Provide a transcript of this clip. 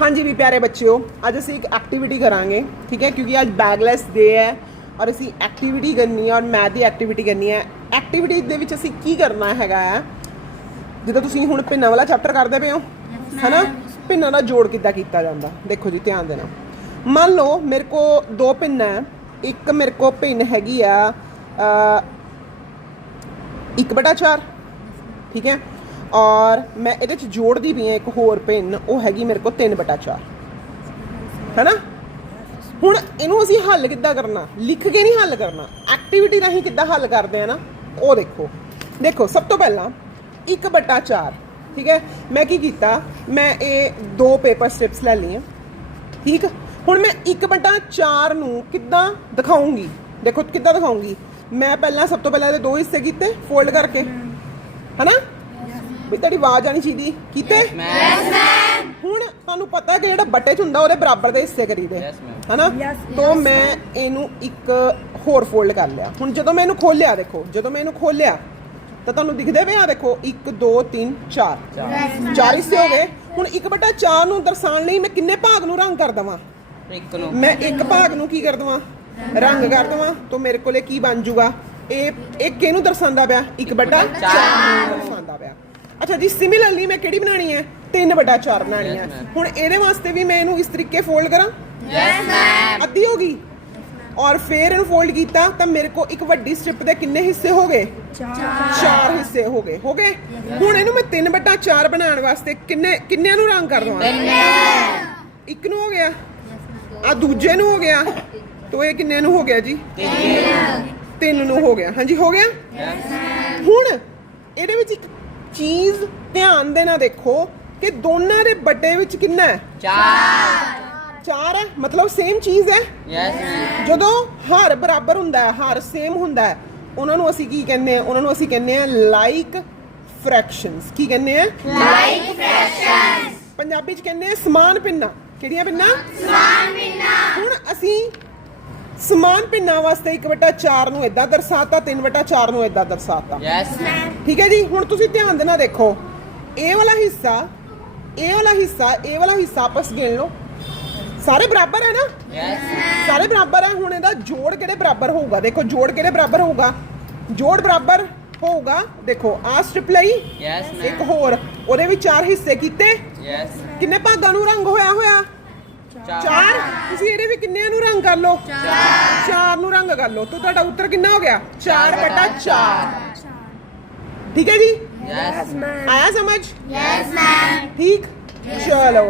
ਹਾਂਜੀ ਵੀ ਪਿਆਰੇ ਬੱਚਿਓ ਅੱਜ ਅਸੀਂ ਇੱਕ ਐਕਟੀਵਿਟੀ ਕਰਾਂਗੇ ਠੀਕ ਹੈ? ਕਿਉਂਕਿ ਅੱਜ ਬੈਗਲੈਸ ਡੇ ਹੈ ਔਰ ਅਸੀਂ ਐਕਟੀਵਿਟੀ ਕਰਨੀ ਹੈ ਔਰ ਮੈਥ ਦੀ ਐਕਟੀਵਿਟੀ ਕਰਨੀ ਹੈ। ਐਕਟੀਵਿਟੀ ਦੇ ਵਿੱਚ ਅਸੀਂ ਕੀ ਕਰਨਾ ਹੈਗਾ ਹੈ? ਜਿੱਦਾਂ ਤੁਸੀਂ ਹੁਣ ਪਿੰਨਾਂ ਵਾਲਾ ਚੈਪਟਰ ਕਰਦੇ ਪਏ ਹੋ ਹੈਨਾ? ਪਿੰਨਾਂ ਦਾ ਜੋੜ ਕਿੱਦਾਂ ਕੀਤਾ ਜਾਂਦਾ? ਦੇਖੋ ਜੀ ਧਿਆਨ ਦੇਣਾ। ਮੰਨ ਲਓ ਮੇਰੇ ਕੋ ਦੋ ਪਿੰਨ ਹੈ। ਇੱਕ ਮੇਰੇ ਕੋ ਪਿੰਨ ਹੈਗੀ ਆ ਅ, ਇੱਕ ਬਟਾ ਚਾਰ ਠੀਕ ਹੈ? ਔਰ ਮੈਂ ਇਹਦੇ ਚ ਜੋੜਦੀ ਵੀ ਹਾਂ, ਇੱਕ ਹੋਰ ਪਿੰਨ ਉਹ ਹੈਗੀ ਮੇਰੇ ਕੋਲ 3 ਬਟਾ 4 ਹੈਨਾ? ਹੁਣ ਇਹਨੂੰ ਅਸੀਂ ਹੱਲ ਕਿੱਦਾਂ ਕਰਨਾ? ਲਿਖ ਕੇ ਨਹੀਂ ਹੱਲ ਕਰਨਾ। ਐਕਟੀਵਿਟੀ ਰਾਹੀਂ ਕਿੱਦਾਂ ਹੱਲ ਕਰਦੇ ਆ ਨਾ, ਉਹ ਦੇਖੋ। ਦੇਖੋ, ਸਭ ਤੋਂ ਪਹਿਲਾਂ 1 ਬਟਾ 4 ਠੀਕ ਹੈ? ਮੈਂ ਕੀ ਕੀਤਾ? ਮੈਂ ਇਹ ਦੋ ਪੇਪਰ ਸਟ੍ਰਿਪਸ ਲੈ ਲਈਆਂ, ਠੀਕ? ਹੁਣ ਮੈਂ 1 ਬਟਾ 4 ਨੂੰ ਕਿੱਦਾਂ ਦਿਖਾਉਂਗੀ? ਦੇਖੋ, ਕਿੱਦਾਂ ਦਿਖਾਉਂਗੀ? ਮੈਂ ਪਹਿਲਾਂ ਸਭ ਤੋਂ ਪਹਿਲਾਂ ਇਹਦੇ ਦੋ ਹਿੱਸੇ ਕੀਤੇ ਫੋਲਡ ਕਰਕੇ। ਹਨਾ? ਵੀ ਤੁਹਾਡੀ ਆਵਾਜ਼ ਆਣੀ ਚਾਹੀਦੀ। ਕੀਤੇ? ਹੁਣ ਤੁਹਾਨੂੰ ਪਤਾ ਕਿ ਜਿਹੜਾ ਬੱਟੇ ਚ ਹੁੰਦਾ ਉਹਦੇ ਬਰਾਬਰ ਦੇ ਹਿੱਸੇ ਕਰੀਦੇ। Yes, ma'am. ਹਨਾ? ਤੋਂ ਮੈਂ ਇਹਨੂੰ ਇੱਕ ਹੋਰ ਫੋਲਡ ਕਰ ਲਿਆ। ਹੁਣ ਜਦੋਂ ਮੈਂ ਇਹਨੂੰ ਖੋਲਿਆ ਦੇਖੋ ਜਦੋਂ ਮੈਂ ਇਹਨੂੰ ਖੋਲਿਆ ਤਾਂ ਤੁਹਾਨੂੰ ਦਿਖਦੇ ਪਏ ਆ ਦੇਖੋ 1 2 3 4 ਚਾਰ। ਹਿੱਸੇ ਹੋ ਗਏ। ਹੁਣ 1 ਬਟਾ 4 ਨੂੰ ਦਰਸਾਉਣ ਲਈ ਮੈਂ ਕਿੰਨੇ ਭਾਗ ਨੂੰ ਰੰਗ ਕਰ ਦਵਾਂ? ਇੱਕ ਨੂੰ। ਮੈਂ ਇੱਕ ਭਾਗ ਨੂੰ ਕੀ ਕਰ ਦਵਾਂ? ਰੰਗ ਕਰ ਦਵਾਂ। ਤਾਂ ਮੇਰੇ ਕੋਲੇ ਕੀ ਬਣ ਜੂਗਾ? ਇਹ ਇਹ ਕਿਹਨੂੰ ਦਰਸਾਉਂਦਾ ਪਿਆ? ਇੱਕ ਬਟਾ 4 ਨੂੰ ਦਰਸਾਉਂਦਾ ਪਿਆ। ਅੱਛਾ ਜੀ ਸਿਮਿਲਰਲੀ ਮੈਂ ਕਿਹੜੀ ਬਣਾਣੀ ਹੈ? 3 ਬਟਾ 4 ਬਣਾਣੀ ਹੈ. ਹੁਣ ਇਹਦੇ ਵਾਸਤੇ ਵੀ ਮੈਂ ਇਹਨੂੰ ਇਸ ਤਰੀਕੇ ਫੋਲਡ ਕਰਾਂ? ਯੈਸ ਮੈਮ ਅੱਧੀ ਹੋ ਗਈ? ਔਰ ਫੇਰ ਇਹਨੂੰ ਫੋਲਡ ਕੀਤਾ ਤਾਂ ਮੇਰੇ ਕੋ ਇੱਕ ਵੱਡੀ ਸਟ੍ਰਿਪ ਦੇ ਕਿੰਨੇ ਹਿੱਸੇ ਹੋ ਗਏ? ਚਾਰ। ਹਿੱਸੇ ਹੋ ਗਏ ਹੋ ਗਏ? ਹੁਣ ਇਹਨੂੰ ਮੈਂ 3 ਬਟਾ 4 ਬਣਾਉਣ ਵਾਸਤੇ ਕਿੰਨੇ ਕਿੰਨਿਆਂ ਨੂੰ ਰੰਗ ਕਰ ਦਵਾਂ? ਇੱਕ ਨੂੰ ਹੋ ਗਿਆ? ਆ ਦੂਜੇ ਨੂੰ ਹੋ ਗਿਆ? ਤੋ ਇਹ ਕਿੰਨੇ ਨੂੰ ਹੋ ਗਿਆ ਜੀ? ਤਿੰਨ। ਨੂੰ ਹੋ ਗਿਆ। ਹਾਂਜੀ ਹੋ ਗਿਆ? ਹੁਣ ਇਹਦੇ ਵਿੱਚ ਇੱਕ ਚੀਜ਼ ਧਿਆਨ ਦੇਣਾ ਦੇਖੋ ਕਿ ਦੋਨਾਂ ਦੇ ਵੱਡੇ ਵਿੱਚ ਕਿੰਨਾ ਹੈ? ਚਾਰ। ਚਾਰ ਹੈ? ਮਤਲਬ ਸੇਮ ਚੀਜ਼ ਹੈ? ਯੈਸ ਜਦੋਂ ਹਰ ਬਰਾਬਰ ਹੁੰਦਾ ਹੈ ਹਰ ਸੇਮ ਹੁੰਦਾ ਹੈ ਉਹਨਾਂ ਨੂੰ ਅਸੀਂ ਕੀ ਕਹਿੰਦੇ ਆ ਉਹਨਾਂ ਨੂੰ ਅਸੀਂ ਕਹਿੰਦੇ ਆ ਲਾਈਕ ਫ੍ਰੈਕਸ਼ਨਸ ਕੀ ਕਹਿੰਦੇ ਆ ਲਾਈਕ ਫ੍ਰੈਕਸ਼ਨਸ ਪੰਜਾਬੀ ਚ ਕਹਿੰਦੇ ਆ ਸਮਾਨ ਪਿੰਨਾ ਕਿਹੜੀਆਂ ਪਿੰਨਾ ਸਮਾਨ ਪਿੰਨਾ ਹੁਣ ਅਸੀਂ ਸਮਾਨ ਪਿੰਨਾ ਵਾਸਤੇ 1/4 ਨੂੰ ਇਦਾਂ ਦਰਸਾਤਾ 3/4 ਨੂੰ ਇਦਾਂ ਦਰਸਾਤਾ। ਯੈਸ ਮੈਮ ਠੀਕ ਹੈ ਜੀ? ਹੁਣ ਤੁਸੀਂ ਧਿਆਨ ਦੇਣਾ ਦੇਖੋ। ਇਹ ਵਾਲਾ ਹਿੱਸਾ ਇਹ ਵਾਲਾ ਹਿੱਸਾ ਇਹ ਵਾਲਾ ਹਿੱਸਾ ਆਪਸ ਗਿਣ ਲਓ। ਸਾਰੇ ਬਰਾਬਰ ਹੈ ਨਾ? ਯੈਸ ਸਾਰੇ ਬਰਾਬਰ ਹੈ ਹੁਣ ਇਹਦਾ ਜੋੜ ਕਿਹੜੇ ਬਰਾਬਰ ਹੋਊਗਾ? ਦੇਖੋ ਜੋੜ ਕਿਹੜੇ ਬਰਾਬਰ ਹੋਊਗਾ? ਜੋੜ ਬਰਾਬਰ ਹੋਊਗਾ ਦੇਖੋ ਆਹ ਸਟ੍ਰਿਪ ਲਈ ਯੈਸ ਇੱਕ ਹੋਰ ਉਹਦੇ ਵਿੱਚ ਚਾਰ ਹਿੱਸੇ ਕੀਤੇ। ਯੈਸ ਕਿੰਨੇ ਭਾਗਾਂ ਨੂੰ ਰੰਗ ਹੋਇਆ ਹੋਇਆ ਚਾਰ। ਤੁਸੀਂ ਇਹਦੇ ਵੀ ਕਿੰਨਿਆਂ ਨੂੰ ਰੰਗ ਕਰ ਲਓ? ਚਾਰ। ਚਾਰ ਨੂੰ ਰੰਗ ਕਰ ਲਓ। ਤਾਂ ਤੁਹਾਡਾ ਉੱਤਰ ਕਿੰਨਾ ਹੋ ਗਿਆ? 4 ਬਟਾ 4 ਠੀਕ ਹੈ ਜੀ? ਯੈਸ ਆਇਆ ਸਮਝ? ਯੈਸ ਮੈਮ ਠੀਕ? ਚਲੋ।